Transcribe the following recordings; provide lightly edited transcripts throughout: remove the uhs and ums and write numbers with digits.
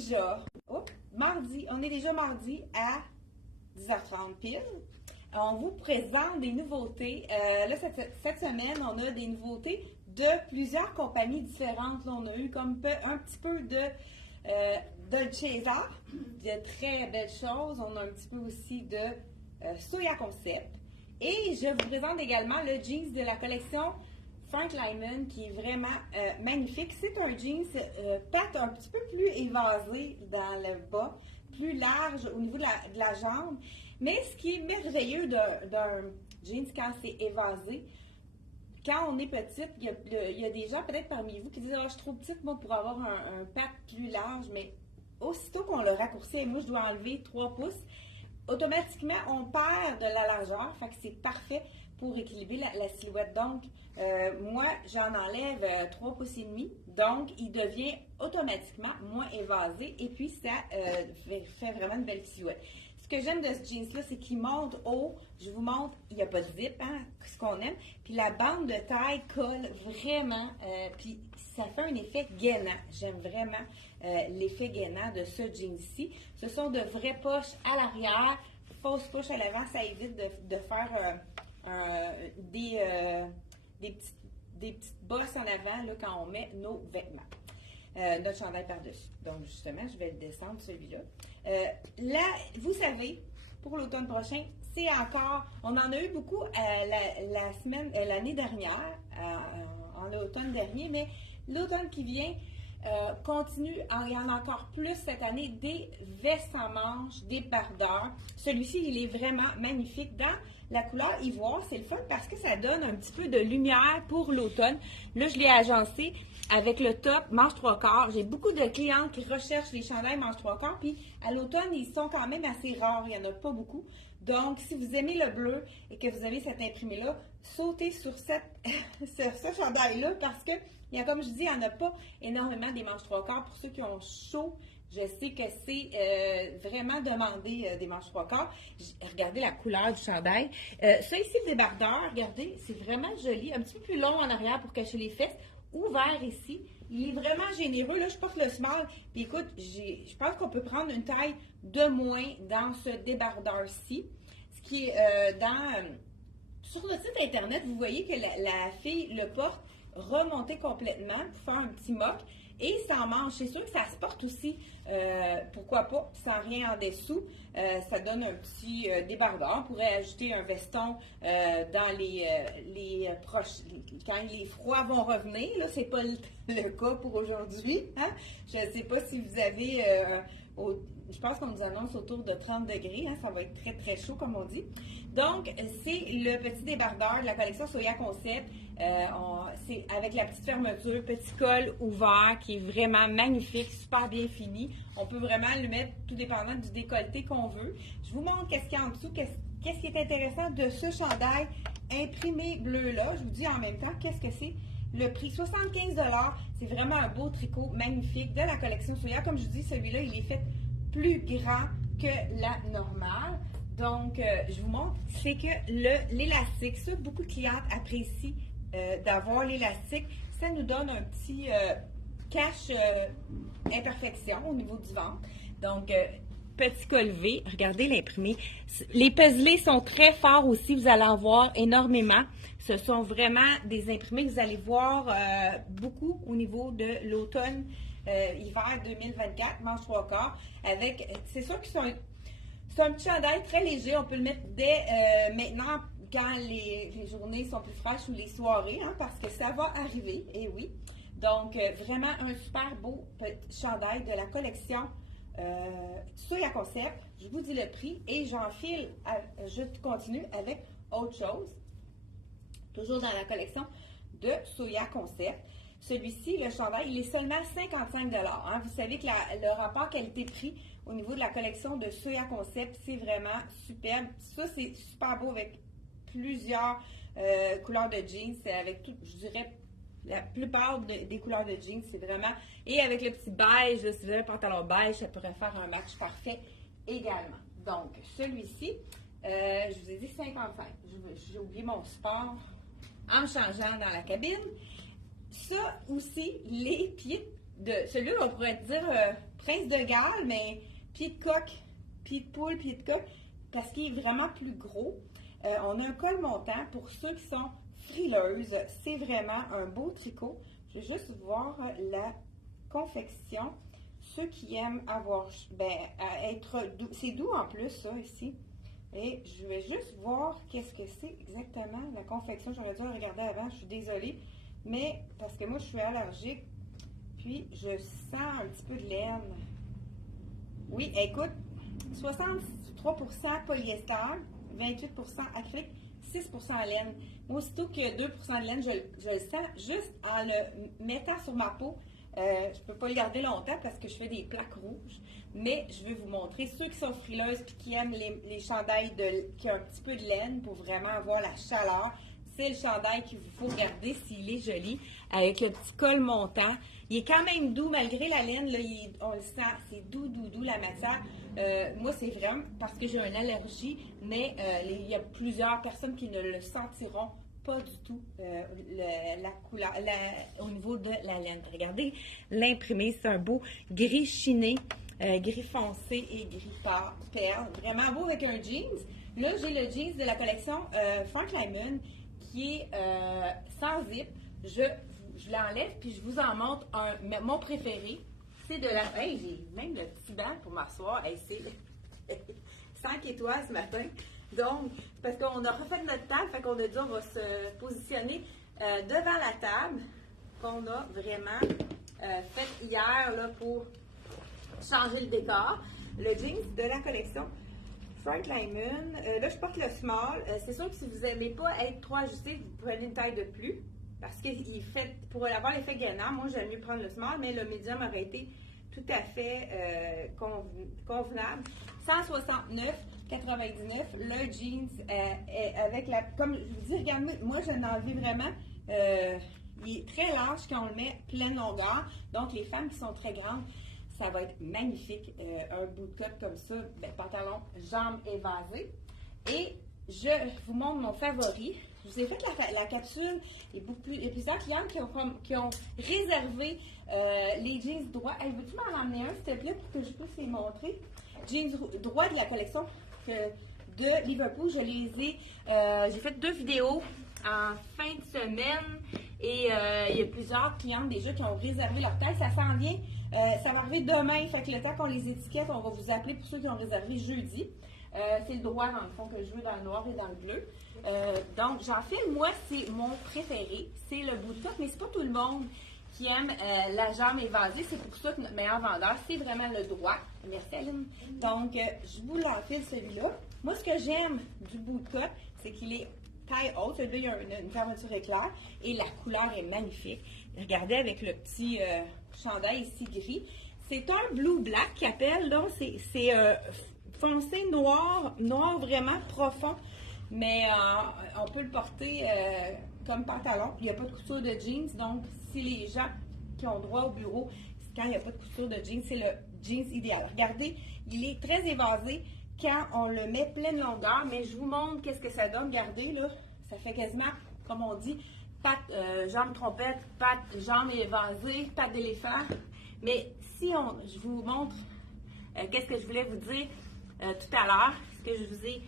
déjà, mardi, on est déjà mardi à 10h30 pile. On vous présente des nouveautés. Là, cette semaine, on a des nouveautés de plusieurs compagnies différentes. Là, on a eu comme un petit peu de Dolce Vita, de très belles choses. On a un petit peu aussi de Soya Concept. Et je vous présente également le jeans de la collection Frank Lyman qui est vraiment magnifique. C'est un jeans patte un petit peu plus évasé dans le bas, plus large au niveau de la jambe. Mais ce qui est merveilleux d'un jeans quand c'est évasé, quand on est petite, il y a des gens peut-être parmi vous qui disent « Ah, je suis trop petite moi pour avoir un patte plus large », mais aussitôt qu'on le raccourcit, et moi je dois enlever 3 pouces, automatiquement on perd de la largeur, fait que c'est parfait pour équilibrer la silhouette. Donc, moi, j'en enlève 3 pouces et demi, donc il devient automatiquement moins évasé et puis ça fait vraiment une belle silhouette. Ce que j'aime de ce jeans-là, c'est qu'il monte haut. Je vous montre, il n'y a pas de zip, hein, ce qu'on aime. Puis la bande de taille colle vraiment, puis ça fait un effet gainant. J'aime vraiment l'effet gainant de ce jean-ci. Ce sont de vraies poches à l'arrière, fausses poches à l'avant. Ça évite de faire des petites bosses en avant là, quand on met nos vêtements. Notre chandail par-dessus. Donc, justement, je vais le descendre, celui-là. Là, vous savez, pour l'automne prochain, c'est encore... On en a eu beaucoup l'année dernière, en automne dernier, mais l'automne qui vient continue. Il y en a encore plus cette année, des vestes en manches, des bardeurs. Celui-ci, il est vraiment magnifique dans la couleur ivoire. C'est le fun parce que ça donne un petit peu de lumière pour l'automne. Là, je l'ai agencé avec le top manche 3/4. J'ai beaucoup de clientes qui recherchent les chandails manche 3/4. Puis à l'automne, ils sont quand même assez rares. Il n'y en a pas beaucoup. Donc, si vous aimez le bleu et que vous avez cet imprimé-là, sautez sur ce chandail-là parce que, comme je dis, il n'y en a pas énormément des manches 3/4. Pour ceux qui ont chaud, je sais que c'est vraiment demandé des manches 3/4. Regardez la couleur du chandail. Ça ici, le débardeur, regardez, c'est vraiment joli. Un petit peu plus long en arrière pour cacher les fesses. Ouvert ici. Il est vraiment généreux. Là, je porte le small. Puis écoute, je pense qu'on peut prendre une taille de moins dans ce débardeur-ci. Ce qui est sur le site internet, vous voyez que la fille le porte remonté complètement pour faire un petit mock. Et sans manche, c'est sûr que ça se porte aussi, pourquoi pas, sans rien en dessous. Ça donne un petit débardeur. On pourrait ajouter un veston dans quand les froids vont revenir. Là, c'est pas le cas pour aujourd'hui. Hein? Je ne sais pas si vous avez, je pense qu'on nous annonce autour de 30 degrés. Hein? Ça va être très, très chaud, comme on dit. Donc, c'est le petit débardeur de la collection Soya Concept. C'est avec la petite fermeture, petit col ouvert qui est vraiment magnifique, super bien fini. On peut vraiment le mettre tout dépendant du décolleté qu'on veut. Je vous montre qu'est-ce qu'il y a en dessous, qu'est-ce qui est intéressant de ce chandail imprimé bleu-là. Je vous dis en même temps qu'est-ce que c'est. Le prix, 75 $. C'est vraiment un beau tricot magnifique de la collection Soya. Comme je vous dis, celui-là, il est fait plus grand que la normale. Donc, je vous montre, c'est que l'élastique, ça, beaucoup de clientes apprécient d'avoir l'élastique. Ça nous donne un petit cache imperfection au niveau du ventre. Donc, petit col V, regardez l'imprimé. Les puzzlés sont très forts aussi, vous allez en voir énormément. Ce sont vraiment des imprimés que vous allez voir beaucoup au niveau de l'automne, hiver 2024, manche 3/4. C'est sûr qu'ils sont... C'est un petit chandail très léger, on peut le mettre dès maintenant quand les journées sont plus fraîches ou les soirées, hein, parce que ça va arriver, et oui. Donc, vraiment un super beau petit chandail de la collection Soya Concept. Je vous dis le prix et je continue avec autre chose. Toujours dans la collection de Soya Concept. Celui-ci, le chandail, il est seulement 55 $. Hein. Vous savez que le rapport qualité-prix au niveau de la collection de Soya Concept, c'est vraiment superbe. Ça, c'est super beau avec plusieurs couleurs de jeans. Avec tout, je dirais, la plupart des couleurs de jeans, c'est vraiment... Et avec le petit beige, si vous avez un pantalon beige, ça pourrait faire un match parfait également. Donc, celui-ci, je vous ai dit 55. J'ai oublié mon sport en me changeant dans la cabine. Ça aussi, les pieds celui-là, on pourrait dire prince de Galles, mais pied de coq, pied de poule, pied de coq, parce qu'il est vraiment plus gros. On a un col montant pour ceux qui sont frileuses. C'est vraiment un beau tricot. Je vais juste voir la confection. Ceux qui aiment avoir, être doux, c'est doux en plus, ça, ici. Et je vais juste voir qu'est-ce que c'est exactement la confection. J'aurais dû le regarder avant, je suis désolée. Mais, parce que moi, je suis allergique, puis je sens un petit peu de laine. Oui, écoute, 63% polyester, 28% acrylique, 6% laine. Moi, aussitôt qu'il y a 2% de laine, je le sens juste en le mettant sur ma peau. Je ne peux pas le garder longtemps parce que je fais des plaques rouges, mais je vais vous montrer ceux qui sont frileuses et qui aiment les chandails qui ont un petit peu de laine pour vraiment avoir la chaleur. C'est le chandail qu'il vous faut garder s'il est joli, avec le petit col montant. Il est quand même doux, malgré la laine, là, on le sent, c'est doux la matière. Moi, c'est vraiment parce que j'ai une allergie, mais il y a plusieurs personnes qui ne le sentiront pas du tout la couleur, au niveau de la laine. Regardez l'imprimé, c'est un beau gris chiné, gris foncé et gris perle. Vraiment beau avec un jeans. Là, j'ai le jeans de la collection Frank Lyman qui est sans zip. Je l'enlève puis je vous en montre mon préféré. C'est de la... Hey, j'ai même le petit banc pour m'asseoir. Hey, c'est 5 étoiles ce matin. Donc, parce qu'on a refait notre table, fait qu'on a dit on va se positionner devant la table qu'on a vraiment fait hier là, pour changer le décor. Le jeans de la collection Frank Lyman. Là, je porte le small. C'est sûr que si vous n'aimez pas être trop ajusté, vous prenez une taille de plus. Parce que pour avoir l'effet gagnant, moi, j'aime mieux prendre le small, mais le medium aurait été tout à fait convenable. 169,99. Le jeans avec la... Comme je vous dis, regardez, moi, je l'ai enlevé vraiment. Il est très large quand on le met pleine longueur. Donc, les femmes qui sont très grandes, ça va être magnifique. Un bout de cote comme ça, pantalon, jambes évasées. Et je vous montre mon favori. Je vous ai fait la capsule. Il y a plusieurs clients qui ont réservé les jeans droits. Hey, veux-tu m'en ramener un, s'il te plaît, pour que je puisse les montrer? Jeans droits de la collection de Liverpool. J'ai fait 2 vidéos en fin de semaine et il y a plusieurs clientes déjà qui ont réservé leur taille. Ça s'en vient. Ça va arriver demain. Fait que le temps qu'on les étiquette, on va vous appeler pour ceux qui ont réservé jeudi. C'est le droit, dans le fond, que je veux dans le noir et dans le bleu. Donc, j'en fais, moi, c'est mon préféré. C'est le bout de top, mais c'est pas tout le monde qui aime la jambe évasée. C'est pour ça que notre meilleur vendeur, c'est vraiment le droit. Merci, Aline. Donc, je vous l'enfile celui-là. Moi, ce que j'aime du bout de top, c'est qu'il est taille haute. Celui-là, il y a une fermeture éclair et la couleur est magnifique. Regardez avec le petit chandail ici gris. C'est un blue black qui appelle, donc c'est foncé noir vraiment profond, mais on peut le porter comme pantalon. Il n'y a pas de couture de jeans, donc si les gens qui ont droit au bureau, quand il n'y a pas de couture de jeans, c'est le jeans idéal. Regardez, il est très évasé quand on le met pleine longueur, mais je vous montre qu'est-ce que ça donne. Regardez, là, ça fait quasiment, comme on dit, patte, jambe trompette, patte, jambe évasée, patte d'éléphant. Mais si je vous montre qu'est-ce que je voulais vous dire tout à l'heure, ce que je vous ai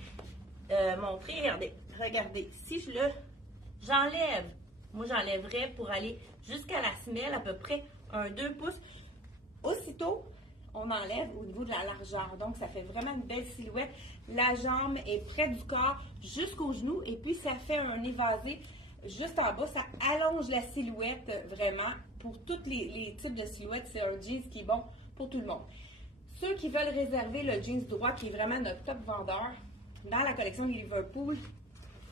montré, regardez, si j'enlève, moi j'enlèverais pour aller jusqu'à la semelle à peu près 2 pouces. Aussitôt, on enlève au niveau de la largeur. Donc, ça fait vraiment une belle silhouette. La jambe est près du corps jusqu'au genou et puis ça fait un évasé juste en bas. Ça allonge la silhouette vraiment. Pour tous les types de silhouettes, c'est un jeans qui est bon pour tout le monde. Ceux qui veulent réserver le jeans droit, qui est vraiment notre top vendeur, dans la collection de Liverpool,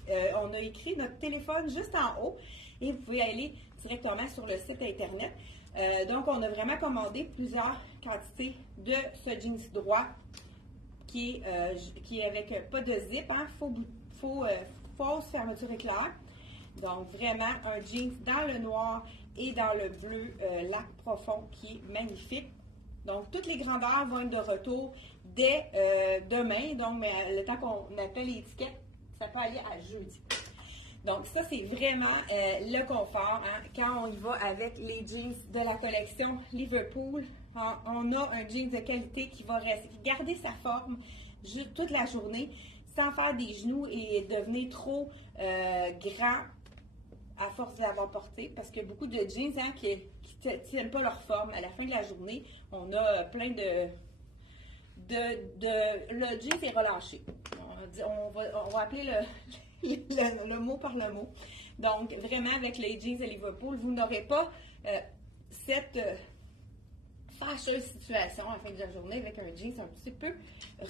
on a écrit notre téléphone juste en haut et vous pouvez aller directement sur le site internet. Donc, on a vraiment commandé plusieurs quantités de ce jeans droit qui est avec pas de zip, hein, fausse fermeture éclair. Donc, vraiment un jeans dans le noir et dans le bleu lac profond qui est magnifique. Donc, toutes les grandeurs vont être de retour dès demain. Donc, mais le temps qu'on appelle l'étiquette, ça peut aller à jeudi. Donc, ça, c'est vraiment le confort hein, quand on y va avec les jeans de la collection Liverpool. On a un jeans de qualité qui va garder sa forme toute la journée sans faire des genoux et devenir trop grand à force de l'avoir porté. Parce qu'il y a beaucoup de jeans hein, qui ne tiennent pas leur forme. À la fin de la journée, on a plein le jeans est relâché. On va appeler le mot par le mot. Donc, vraiment, avec les jeans de Liverpool, vous n'aurez pas cette fâcheuse situation à la fin de la journée avec un jeans un petit peu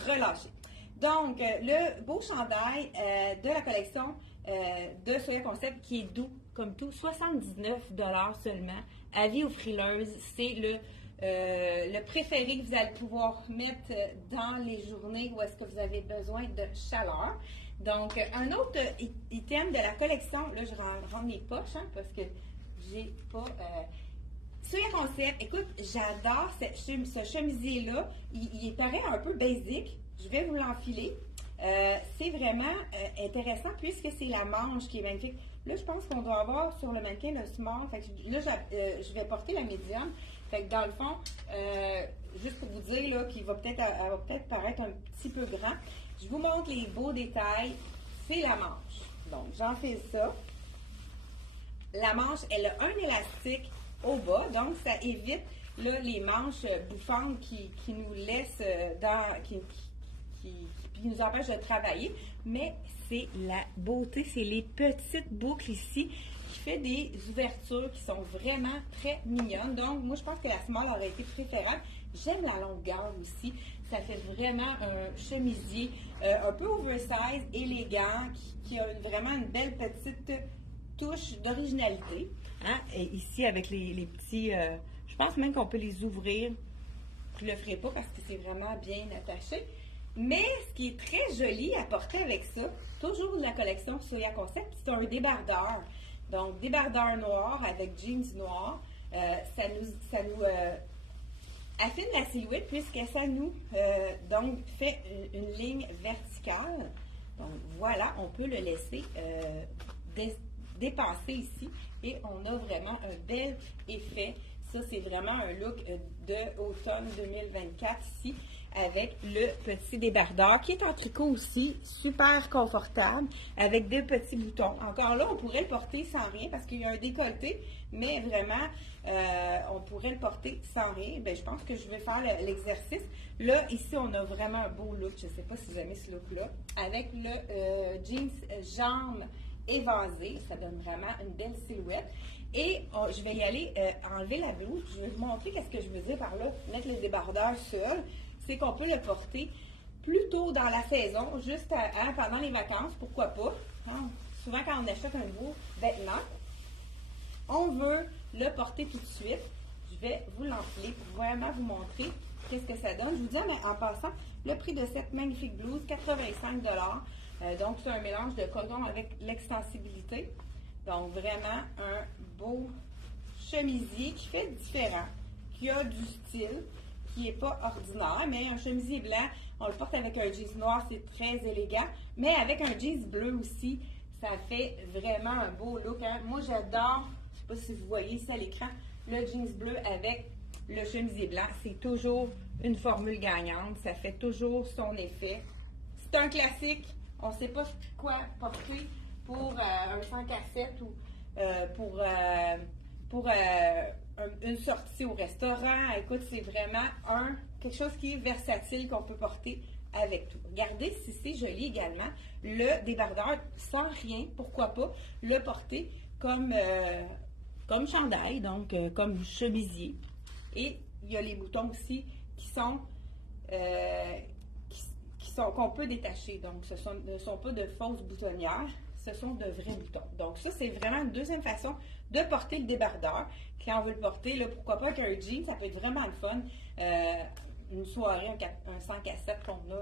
relâché. Donc, le beau chandail de la collection de Soya Concept qui est doux comme tout, 79 $ seulement. Avis aux frileuses, c'est le préféré que vous allez pouvoir mettre dans les journées où est-ce que vous avez besoin de chaleur. Donc, un autre item de la collection, là, je rentre mes poches hein, parce que j'ai pas... Soya Concept, écoute, j'adore ce chemisier-là. Il paraît un peu basique. Je vais vous l'enfiler. C'est vraiment intéressant puisque c'est la manche qui est magnifique. Là, je pense qu'on doit avoir sur le mannequin le small. Fait que là, je vais porter la médium. Fait que dans le fond, juste pour vous dire là, qu'il va peut-être paraître un petit peu grand, je vous montre les beaux détails. C'est la manche. Donc, j'en fais ça. La manche, elle a un élastique au bas, donc ça évite là, les manches bouffantes qui nous laissent qui nous empêchent de travailler. Mais c'est la beauté, c'est les petites boucles ici qui fait des ouvertures qui sont vraiment très mignonnes. Donc, moi, je pense que la small aurait été préférable. J'aime la longueur aussi. Ça fait vraiment un chemisier un peu oversize, élégant, qui a vraiment une belle petite touche d'originalité. Hein? Et ici, avec les petits... je pense même qu'on peut les ouvrir. Je ne le ferai pas parce que c'est vraiment bien attaché. Mais ce qui est très joli à porter avec ça, toujours de la collection Soya Concept, c'est un débardeur. Donc, débardeur noir avec jeans noir. Ça nous affine la silhouette puisque ça nous donc fait une ligne verticale. Donc, voilà, on peut le laisser dépasser ici et on a vraiment un bel effet. Ça, c'est vraiment un look de automne 2024 ici avec le petit débardeur qui est en tricot aussi, super confortable avec deux petits boutons. Encore là, on pourrait le porter sans rien parce qu'il y a un décolleté, mais vraiment, on pourrait le porter sans rien. Bien, je pense que je vais faire l'exercice. Là, ici, on a vraiment un beau look. Je ne sais pas si vous aimez ce look-là. Avec le jeans jambes évasé, ça donne vraiment une belle silhouette. Et je vais y aller enlever la blouse. Je vais vous montrer qu'est-ce que je veux dire par là. Mettre le débardeur seul, c'est qu'on peut le porter plus tôt dans la saison, juste pendant les vacances, pourquoi pas. Hein? Souvent, quand on achète un nouveau vêtement, on veut le porter tout de suite. Je vais vous l'enfiler pour vraiment vous montrer qu'est-ce que ça donne. Je vous dis en passant, le prix de cette magnifique blouse, 85 $. Donc, c'est un mélange de coton avec l'extensibilité. Donc, vraiment un beau chemisier qui fait différent, qui a du style, qui n'est pas ordinaire, mais un chemisier blanc, on le porte avec un jeans noir, c'est très élégant, mais avec un jeans bleu aussi, ça fait vraiment un beau look. Hein? Moi, j'adore, je ne sais pas si vous voyez ça à l'écran, le jeans bleu avec le chemisier blanc. C'est toujours une formule gagnante, ça fait toujours son effet. C'est un classique, on ne sait pas quoi porter pour un 5 à 7 ou pour une sortie au restaurant. Écoute, c'est vraiment quelque chose qui est versatile qu'on peut porter avec tout. Regardez si c'est joli également. Le débardeur sans rien, pourquoi pas le porter comme chandail, donc comme chemisier. Et il y a les boutons aussi qu'on peut détacher. Donc, ne sont pas de fausses boutonnières, ce sont de vrais boutons. Donc, ça, c'est vraiment une deuxième façon de porter le débardeur. Quand on veut le porter, là, pourquoi pas avec un jean, ça peut être vraiment le fun. Une soirée, un 5 à 7 qu'on a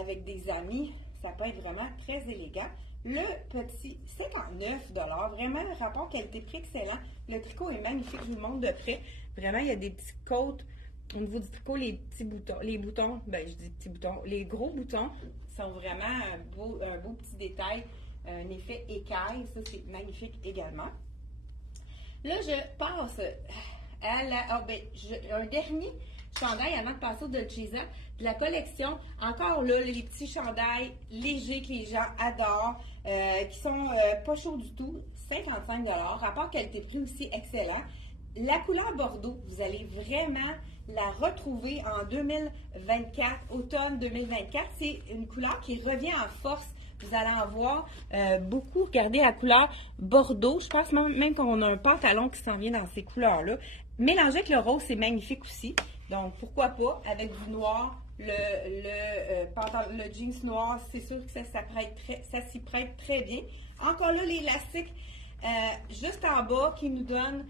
avec des amis, ça peut être vraiment très élégant. Le petit 59 $, vraiment un rapport qualité-prix excellent. Le tricot est magnifique, je vous le montre de près. Vraiment, il y a des petites côtes au niveau du tricot, les gros boutons sont vraiment un beau petit détail un effet écaille. Ça, c'est magnifique également. Là, je passe à un dernier chandail avant de passer au Dolcezza de la collection. Encore là, les petits chandails légers que les gens adorent, qui sont pas chauds du tout, 55 $. Rapport qualité-prix aussi excellent. La couleur Bordeaux, vous allez vraiment la retrouver en 2024, automne 2024. C'est une couleur qui revient en force. Vous allez en voir beaucoup. Regardez la couleur Bordeaux. Je pense même qu'on a un pantalon qui s'en vient dans ces couleurs-là. Mélangé avec le rose, c'est magnifique aussi. Donc, pourquoi pas, avec du noir, le jeans noir, c'est sûr que ça s'y prête très bien. Encore là, l'élastique juste en bas qui nous donne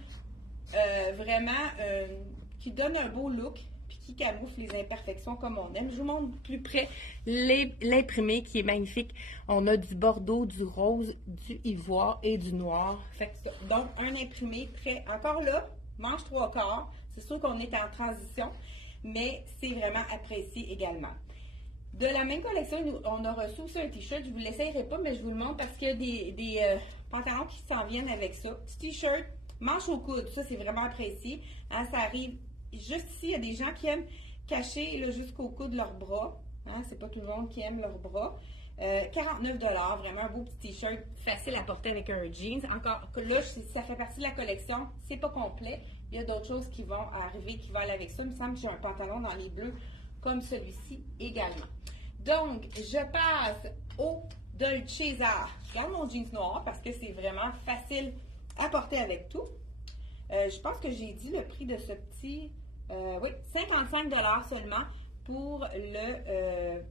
qui donne un beau look, puis qui camoufle les imperfections comme on aime. Je vous montre plus près l'imprimé qui est magnifique. On a du bordeaux, du rose, du ivoire et du noir. Donc, un imprimé encore là, manche 3/4. C'est sûr qu'on est en transition, mais c'est vraiment apprécié également. De la même collection, on a reçu aussi un t-shirt. Je ne vous l'essayerai pas, mais je vous le montre parce qu'il y a des pantalons qui s'en viennent avec ça. Petit t-shirt, manche au coude. Ça, c'est vraiment apprécié. Hein, ça arrive juste ici. Il y a des gens qui aiment cacher jusqu'au coude leurs bras. Hein, c'est pas tout le monde qui aime leurs bras. 49 $, vraiment un beau petit t-shirt facile à porter avec un jeans. Encore là, ça fait partie de la collection. C'est pas complet. Il y a d'autres choses qui vont arriver, qui vont aller avec ça. Il me semble que j'ai un pantalon dans les bleus comme celui-ci également. Donc, je passe au Dolcezza. Je garde mon jeans noir parce que c'est vraiment facile à porter avec tout. Je pense que j'ai dit le prix de ce petit... oui, 55 $ seulement pour le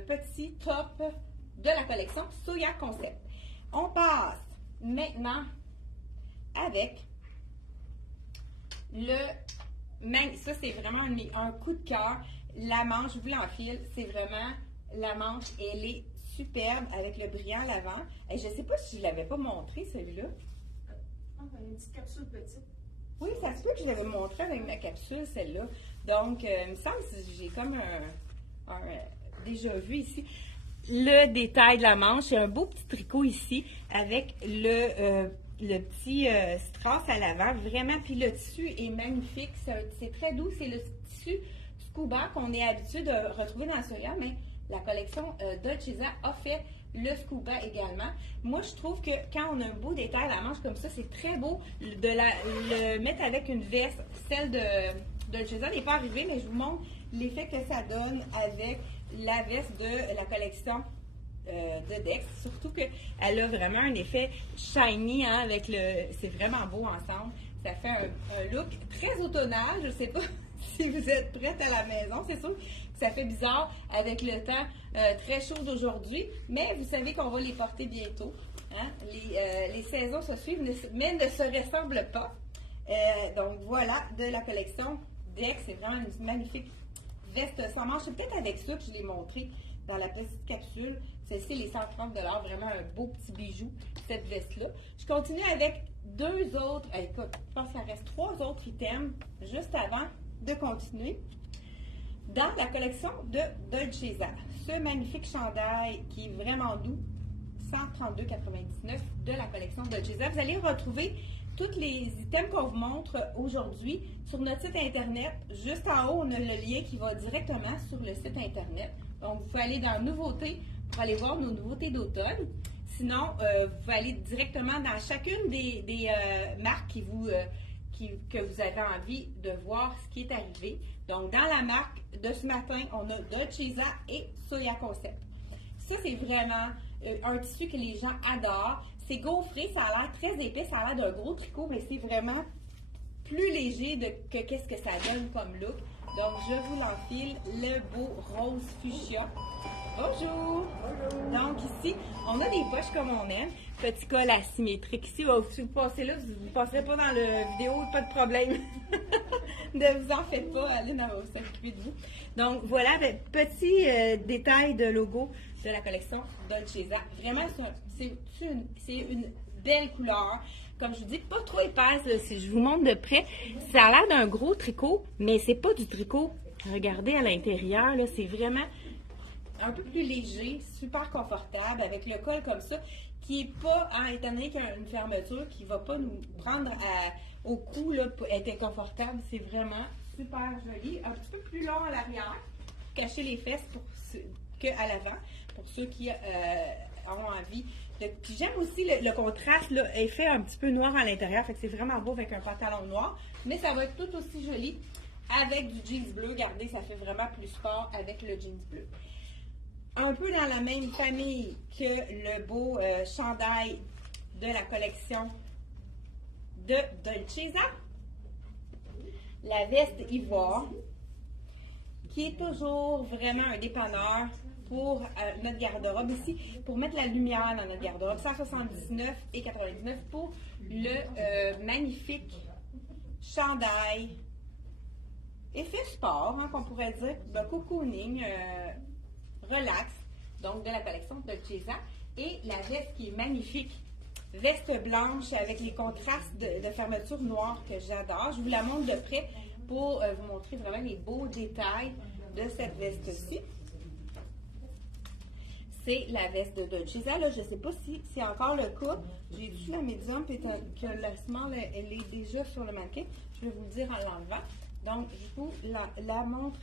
petit top de la collection Soya Concept. On passe maintenant avec ça, c'est vraiment un coup de cœur. La manche, je vous l'enfile, c'est vraiment, la manche, elle est superbe avec le brillant à l'avant. Et je ne sais pas si je ne l'avais pas montré, celui-là. Ah, une petite capsule petite. Oui, ça se peut que je l'avais montré avec ma capsule, celle-là. Donc, il me semble que j'ai comme déjà vu ici. Le détail de la manche, c'est un beau petit tricot ici avec le petit strass à l'avant, vraiment, puis le tissu est magnifique, c'est très doux, c'est le tissu scuba qu'on est habitué de retrouver dans Soya, mais la collection Dolcezza a fait le scuba également. Moi, je trouve que quand on a un beau détail à la manche comme ça, c'est très beau de le mettre avec une veste. Celle de Dolcezza n'est pas arrivée, mais je vous montre l'effet que ça donne avec la veste de la collection de Dex, surtout qu'elle a vraiment un effet shiny, hein, c'est vraiment beau ensemble. Ça fait un look très automnal. Je ne sais pas si vous êtes prête à la maison. C'est sûr que ça fait bizarre avec le temps très chaud d'aujourd'hui, mais vous savez qu'on va les porter bientôt. Hein? Les saisons se suivent, mais ne se ressemblent pas. Donc voilà, de la collection Dex, c'est vraiment une magnifique veste sans manche. C'est peut-être avec ça que je l'ai montré dans la petite capsule. Celle-ci, les 130 $, vraiment un beau petit bijou, cette veste-là. Je continue avec deux autres, écoute, je pense qu'il en reste 3 autres items juste avant de continuer. Dans la collection de Dolcezza, ce magnifique chandail qui est vraiment doux, 132,99 $ de la collection Dolcezza. Vous allez retrouver tous les items qu'on vous montre aujourd'hui sur notre site internet. Juste en haut, on a le lien qui va directement sur le site internet. Donc, vous pouvez aller dans Nouveautés pour aller voir nos nouveautés d'automne. Sinon, vous pouvez aller directement dans chacune des marques que vous avez envie de voir ce qui est arrivé. Donc, dans la marque de ce matin, on a Dolcezza et Soya Concept. Ça, c'est vraiment un tissu que les gens adorent. C'est gaufré, ça a l'air très épais, ça a l'air d'un gros tricot, mais c'est vraiment plus léger que qu'est-ce que ça donne comme look. Donc, je vous l'enfile, le beau rose fuchsia. Bonjour! Bonjour! Donc, ici, on a des poches comme on aime. Petit col asymétrique. Ici, si vous passez là, vous ne passerez pas dans la vidéo, pas de problème. Ne vous en faites pas, allez s'occuper de vous. Donc, voilà, petit détail de logo de la collection Dolcezza. Vraiment, c'est une belle couleur. Comme je vous dis, pas trop épaisse. Là, si je vous montre de près, ça a l'air d'un gros tricot, mais c'est pas du tricot. Regardez à l'intérieur, là, c'est vraiment un peu plus léger, super confortable, avec le col comme ça, qui n'est pas, étant donné qu'il y a une fermeture, qui ne va pas nous prendre au cou là, pour être inconfortable. C'est vraiment super joli. Un petit peu plus long à l'arrière, pour cacher les fesses qu'à l'avant, pour ceux qui ont envie. Puis j'aime aussi le contraste, là, effet un petit peu noir à l'intérieur, fait que c'est vraiment beau avec un pantalon noir, mais ça va être tout aussi joli avec du jeans bleu. Regardez, ça fait vraiment plus sport avec le jeans bleu. Un peu dans la même famille que le beau chandail de la collection de Dolcezza, la veste ivoire, qui est toujours vraiment un dépanneur pour notre garde-robe ici, pour mettre la lumière dans notre garde-robe. 179,99 pour le magnifique chandail effet sport, qu'on pourrait dire, le cocooning relax, donc de la collection Dolcezza, et la veste qui est magnifique, veste blanche avec les contrastes de fermeture noire que j'adore. Je vous la montre de près pour vous montrer vraiment les beaux détails de cette veste-ci. C'est la veste de Dolcezza. Là, je ne sais pas si c'est encore le cas. J'ai vu la médium et que la small, elle est déjà sur le mannequin. Je vais vous le dire en l'enlevant. Donc, je vous la montre.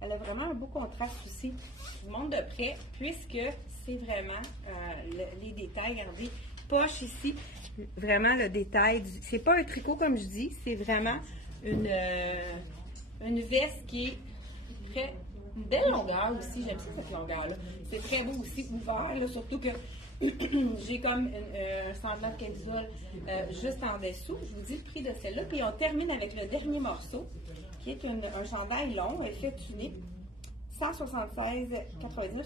Elle a vraiment un beau contraste aussi. Je vous montre de près, puisque c'est vraiment les détails. Regardez, poche ici. Vraiment le détail. C'est pas un tricot comme je dis, c'est vraiment une veste qui est très... Une belle longueur aussi, j'aime ça cette longueur-là. C'est très beau aussi, ouvert, là, surtout que j'ai comme un semblant de camisole juste en dessous. Je vous dis le prix de celle-là. Puis on termine avec le dernier morceau, qui est un chandail long, effet tunique, 176,99.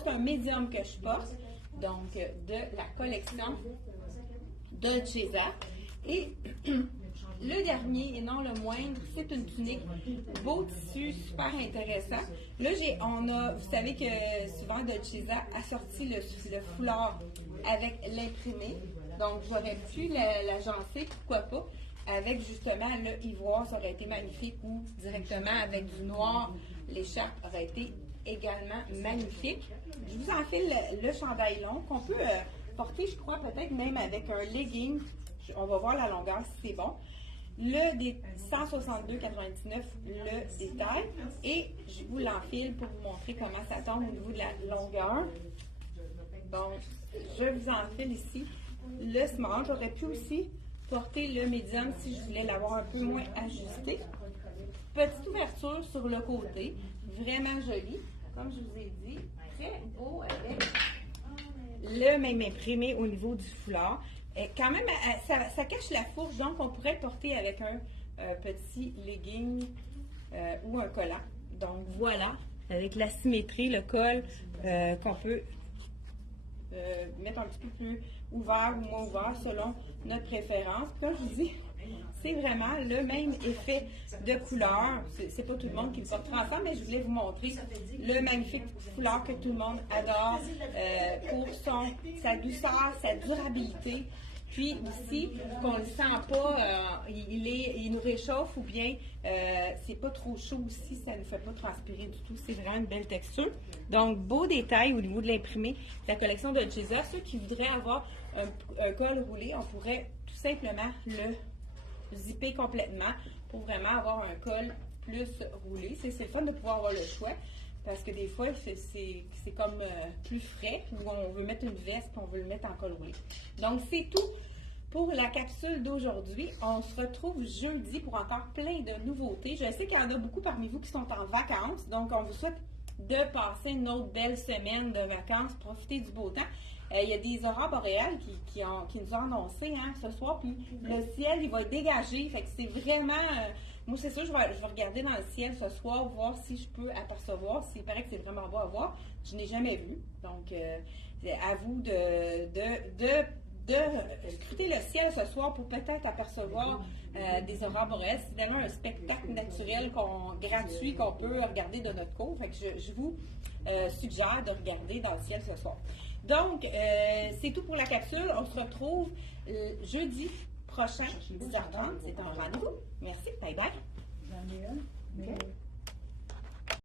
C'est un médium que je porte, donc de la collection Dolcezza. Et le dernier, et non le moindre, c'est une tunique, beau tissu, super intéressant. Là, vous savez que souvent Dolcezza a sorti le foulard avec l'imprimé. Donc, j'aurais pu l'agencer, pourquoi pas, avec justement le ivoire, ça aurait été magnifique, ou directement avec du noir, l'écharpe aurait été également magnifique. Je vous enfile le chandail long qu'on peut porter, je crois, peut-être même avec un legging. On va voir la longueur si c'est bon. Le 162,99 le détail. Et je vous l'enfile pour vous montrer comment ça tombe au niveau de la longueur. Donc, je vous enfile ici le small. J'aurais pu aussi porter le medium si je voulais l'avoir un peu moins ajusté. Petite ouverture sur le côté, vraiment jolie. Comme je vous ai dit, très beau avec le même imprimé au niveau du foulard. Quand même, ça cache la fourche, donc on pourrait le porter avec un petit legging ou un collant. Donc voilà, avec la symétrie, le col qu'on peut mettre un petit peu plus ouvert ou moins ouvert selon notre préférence. Comme je vous dis, c'est vraiment le même effet de couleur. C'est pas tout le monde qui le portera ensemble, mais je voulais vous montrer le magnifique foulard que tout le monde adore pour sa douceur, sa durabilité. Puis aussi, qu'on ne sent pas, il nous réchauffe ou bien c'est pas trop chaud aussi, ça ne fait pas transpirer du tout. C'est vraiment une belle texture. Donc, beau détail au niveau de l'imprimé de la collection de Dolcezza. Ceux qui voudraient avoir un col roulé, on pourrait tout simplement le zipper complètement pour vraiment avoir un col plus roulé. C'est le fun de pouvoir avoir le choix. Parce que des fois, c'est comme plus frais, puis on veut mettre une veste, puis on veut le mettre en col roulé. Donc, c'est tout pour la capsule d'aujourd'hui. On se retrouve jeudi pour encore plein de nouveautés. Je sais qu'il y en a beaucoup parmi vous qui sont en vacances, donc on vous souhaite de passer une autre belle semaine de vacances, profiter du beau temps. Il y a des aurores boréales qui nous ont annoncé ce soir, puis le ciel, il va dégager, fait que c'est vraiment... moi, c'est sûr, je vais regarder dans le ciel ce soir, voir si je peux apercevoir. S'il paraît que c'est vraiment beau à voir. Je n'ai jamais vu. Donc, à vous de scruter le ciel ce soir pour peut-être apercevoir des aurores boréales. C'est vraiment un spectacle naturel gratuit qu'on peut regarder de notre cour. Fait que je vous suggère de regarder dans le ciel ce soir. Donc, c'est tout pour la capsule. On se retrouve jeudi prochain, 10h30. C'est un rendez-vous. Merci. Bye bye. J'en ai un.